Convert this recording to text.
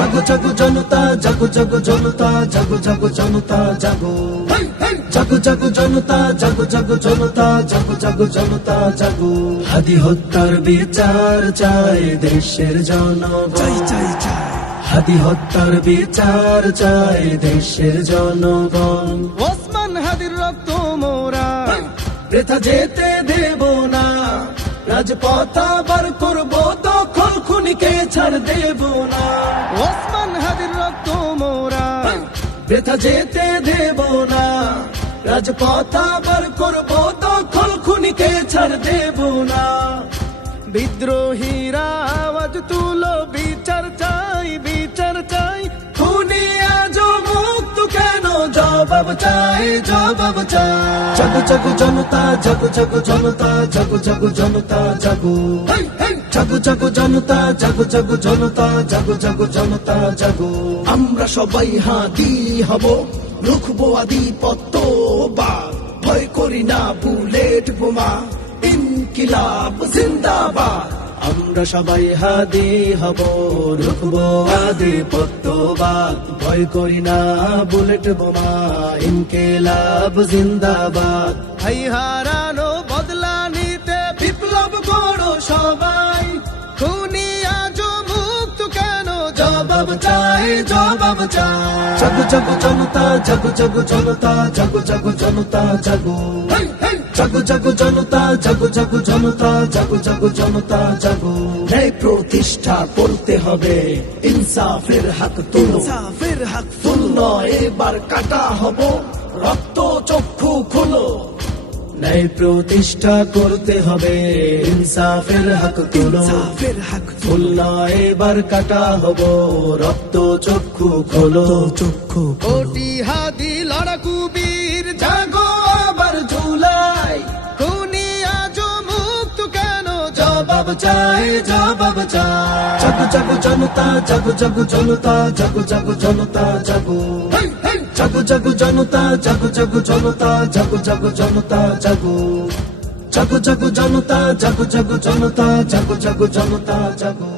জাগো জাগো জনতা, জাগো জাগো জনতা, জাগো জাগো জনতা জাগো। জাগো জাগো জনতা, জাগো জাগো জনতা, জাগো জাগো জনতা জাগো। হাদি হত্যার বিচার চাই দেশের জনগণ, হাদি হত্যার বিচার চাই দেশের জনগণ। ওসমান হাদির রক্ত মোরা বৃথা যেতে দেব না, রাজপথ আবার করবো দখল, খুনিকে ছাড় দেব না। ওসমান হাদির রক্ত মোরা বৃথা যেতে দেব না, রাজপথ আবার করবো দখল, খুনিকে ছাড় দেব না। বিদ্রোহীরা আওয়াজ তুলো, বিচার চাই, বিচার চাই। খুনি আজও মুক্ত কেন, জবাব চাই, জবাব চাই। জাগো জাগো জনতা, জাগো জাগো জনতা, জাগো জাগো জনতা জাগো। জাগো জাগো জনতা, জাগো জাগো জনতা, জাগো জাগো জনতা জাগো। আমরা সবাই হাদি হব, রুখবো আধিপত্যবাদ, ভয় করি না বুলেট বোমা, ইনকিলাব জিন্দাবাদ। আমরা সবাই হাদি হব, রুখবো আধিপত্যবাদ, ভয় করি না বুলেট বোমা, ইনকিলাব জিন্দাবাদ। ভাই হারানো বদলা নিতে বিপ্লব করো সবাই, খুনি আজও মুক্ত কেন, জবাব চাই, জবাব চাই। জাগো জাগো জনতা, জাগো জাগো জনতা, জাগো জাগো জনতা জাগো। জাগো জাগো জনতা, জাগো জাগো জনতা, জাগো জাগো জনতা জাগো। ন্যায় প্রতিষ্ঠা করতে হবে, ইনসাফের হক তুলো, ইনসাফের হক তুলো, এবার কাটা হব, রক্ত চক্ষু খুলো। ন্যায় প্রতিষ্ঠা করতে হবে, ইনসাফের হক তুলো, ইনসাফের হক তুলো, এবার কাটা হব, রক্ত চক্ষু খোলো, চক্ষু কোটি হাদি লড়াকু বীর জাগো আবার জুলাই, খুনি আজও মুক্ত কেন, জবাব চাই, জবাব চাই। জাগো জাগো জনতা, জাগো জাগো জনতা, জাগো জাগো জনতা জাগো। জাগো জাগো জনতা, জাগো জাগো জনতা, জাগো জাগো জনতা জাগো। জাগো জাগো জনতা, জাগো জাগো জনতা, জাগো জাগো জনতা জাগো।